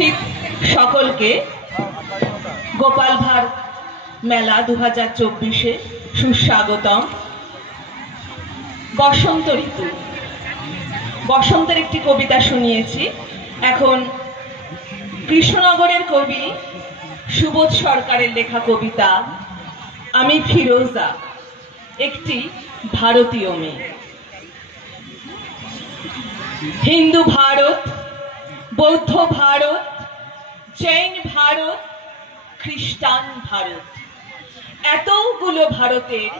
উপস্থিত সকলকে গোপাল ভাঁড় মেলা 2024-এ সুস্বাগতম। বসন্ত ঋতু, বসন্তের একটি কবিতা শুনিয়েছি। এখন কৃষ্ণনগরের কবি সুবোধ সরকারের লেখা কবিতা আমি ফিরোজা, একটি ভারতীয় মেয়ে। হিন্দু ভারত, বৌদ্ধ ভারত, জৈন ভারত, খ্রিস্টান ভারত, এতগুলো ভারতের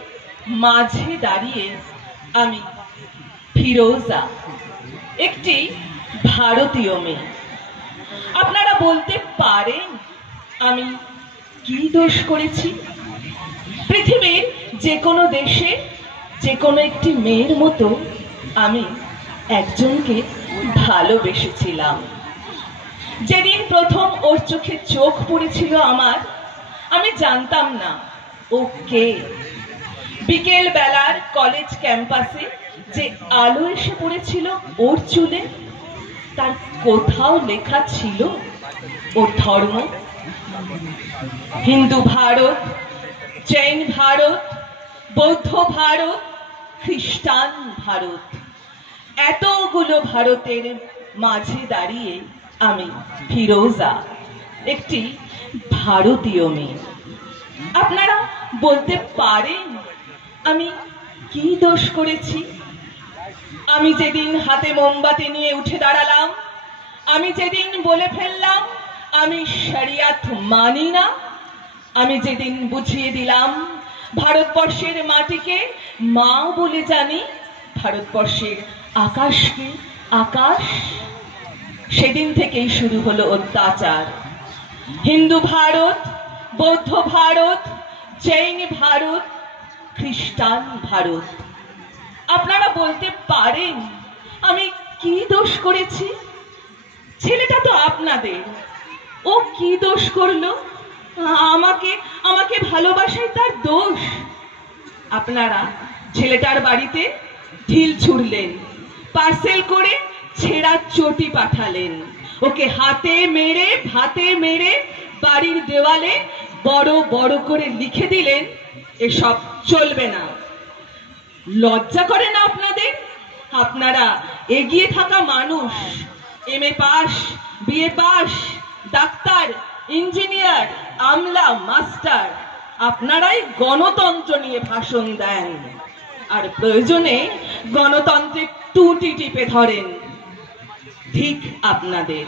মাঝে দাঁড়িয়ে আমি ফিরোজা, একটি ভারতীয় মেয়ে। আপনারা বলতে পারেন আমি কি দোষ করেছি? পৃথিবীর যে কোনো দেশে যে কোনো একটি মেয়ের মতো আমি একজনকে ভালোবেসেছিলাম। যেদিন প্রথম ওর চোখে চোখ পড়েছিল আমার, আমি জানতাম না ও কে। বিকেল বেলার কলেজ ক্যাম্পাসে যে আলো এসে পড়েছিল ওর চুলে, তার কোথাও লেখা ছিল ওর ধর্ম। হিন্দু ভারত, জৈন ভারত, বৌদ্ধ ভারত, খ্রিস্টান ভারত, এতগুলো ভারতের মাঝে দাঁড়িয়ে আমি ফিরোজা, একটি ভারতীয় মেয়ে। আপনারা বলতে পারেন আমি কি দোষ করেছি? আমি যেদিন হাতে মোমবাতি নিয়ে উঠে দাঁড়ালাম, আমি যেদিন বলে ফেললাম আমি শরিয়াত মানি না, আমি যেদিন বুঝিয়ে দিলাম ভারতবর্ষের মাটিকে মা বলে জানি, ভারতবর্ষের আকাশকে আকাশ, সেদিন থেকেই শুরু হলো অত্যাচার। হিন্দু ভারত, বৌদ্ধ ভারত, জৈন ভারত, খ্রিস্টান ভারত। আপনারা বলতে পারেন আমি কি দোষ করেছি? ছেলেটা তো আপনাদের, ও কি দোষ করলো? আমাকে ভালোবাসায় তার দোষ? আপনারা ছেলেটার বাড়িতে ঢিল ছুড়লেন, পার্সেল করে ছেঁড়া চটি পাঠালেন, ওকে হাতে মেরে ভাতে মেরে বাড়ির দেওয়ালে বড় বড় করে লিখে দিলেন এসব চলবে না। লজ্জা করে না আপনাদের? আপনারা এগিয়ে থাকা মানুষ, MA pass, BA pass, doctor, engineer, আমলা, মাস্টার, আপনারাই গণতন্ত্র নিয়ে ভাষণ দেন, আর প্রয়োজনে গণতন্ত্রের টুটি টিপে ধরেন। ঠিক আপনাদের।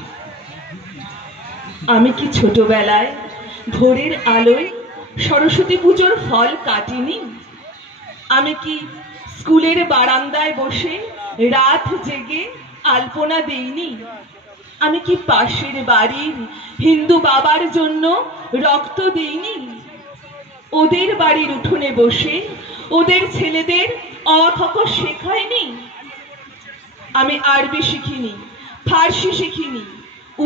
আমি কি ছোটবেলায় ভোরের আলোয় সরস্বতী পুজোর ফল কাটিনি? আমি কি স্কুলের বারান্দায় বসে রাত জেগে আলপনা দিইনি? আমি কি পাশের বাড়ির হিন্দু বাবার জন্য রক্ত দিইনি? ওদের বাড়ির উঠোনে বসে ওদের ছেলেদের অ আ ক খ শেখাইনি? আমি আরবি শিখিনি, ফার্সি শিখিনি,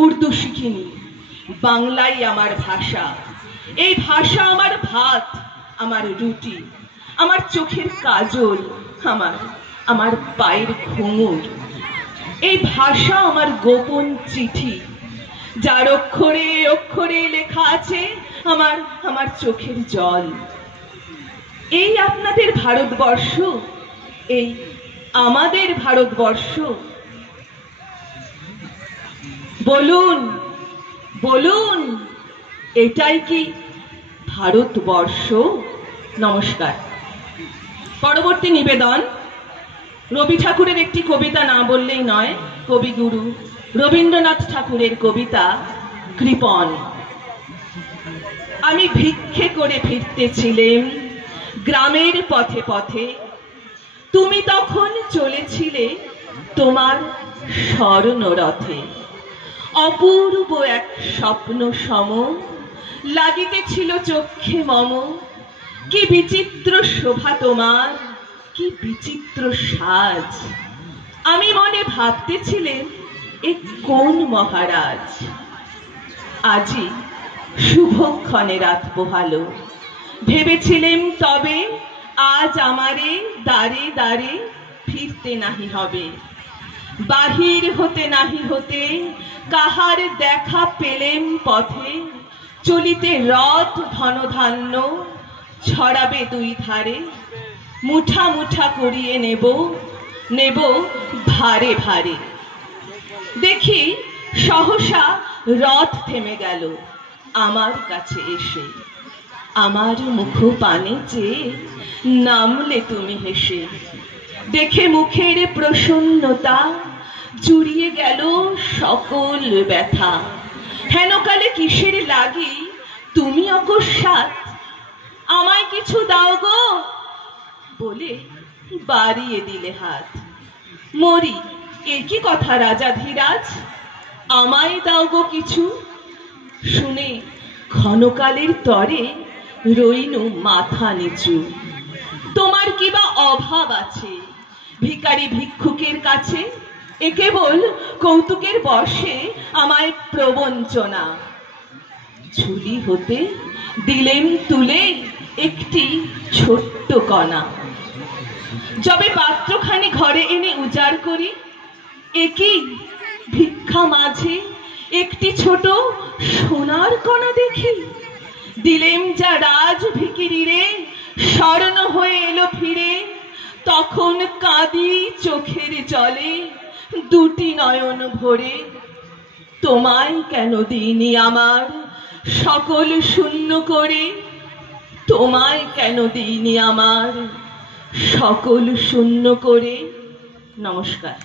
উর্দু শিখিনি, বাংলাই আমার ভাষা। এই ভাষা আমার ভাত, আমার রুটি, আমার চোখের কাজল, আমার পায়ের ঘুঙুর। এই ভাষা আমার গোপন চিঠি, যার অক্ষরে অক্ষরে লেখা আছে আমার চোখের জল। এই আপনাদের ভারতবর্ষ, এই আমাদের ভারতবর্ষ। বলুন বলুন, এটাই কি ভারতবর্ষ? নমস্কার। পরবর্তী নিবেদন রবি ঠাকুরের একটি কবিতা, না বললেই নয়, কবিগুরু রবীন্দ্রনাথ ঠাকুরের কবিতা কৃপণ। আমি ভিক্ষে করে ফিরতেছিলেম গ্রামের পথে পথে, তুমি তখন চলেছিলে তোমার স্বর্ণরথে। অপূর্ব এক স্বপ্ন সম লাগিতেছিল চক্ষে মম, কি বিচিত্র শোভা তোমার, কি বিচিত্র সাজ। আমি মনে ভাবতেছিলেন এ কোন মহারাজ। আজি শুভক্ষণে রাত পোহালো, ভেবেছিলেম তবে আজ আমারে দ্বারে দ্বারে ফিরতে নাহি হবে। বাহির হতে নাহি হতে কাহার দেখা পেলেম পথে, চলিতে রথ ধনধান্য ছড়াবে দুই ধারে, মুঠা মুঠা করিয়ে নেব নেব ভারে ভারে। দেখি সহসা রথ থেমে গেল আমার কাছে এসে, আমার মুখ পানে চেয়ে নামলে তুমি হেসে। দেখে মুখের প্রসন্নতা জুড়িয়ে গেল সকল ব্যথা, হেনকালে কিসের লাগি তুমি অকস্মাৎ আমায় কিছু দাও গো বলে বাড়িয়ে দিলে হাত। মরি এ কি কথা রাজাধিরাজ, আমায় দাও গো কিছু। শুনে ক্ষণকালের তরে রইনু মাথা নিচু। তোমার কি বা অভাব আছে ভিখারি ভিক্ষুকের কাছে, এ কেবল কৌতুকের বশে আমায় প্রবঞ্চনা। ঝুলি হতে দিলেন তুলে একটি ছোট্ট কণা, যবে পাত্রখানি ঘরে এনে উজাড় করি, একই ভিক্ষা মাঝে একটি ছোট সোনার কণা দেখি। দিলেম যা রাজ ভিখিরিরে স্বর্ণ হয়ে এলো ফিরে, তখন কাঁদি চোখের জলে দুটি নয়ন ভরে। তোমায় কেন দিইনি আমার সকল শূন্য করে, তোমায় কেন দিইনি আমার সকল শূন্য করে। নমস্কার।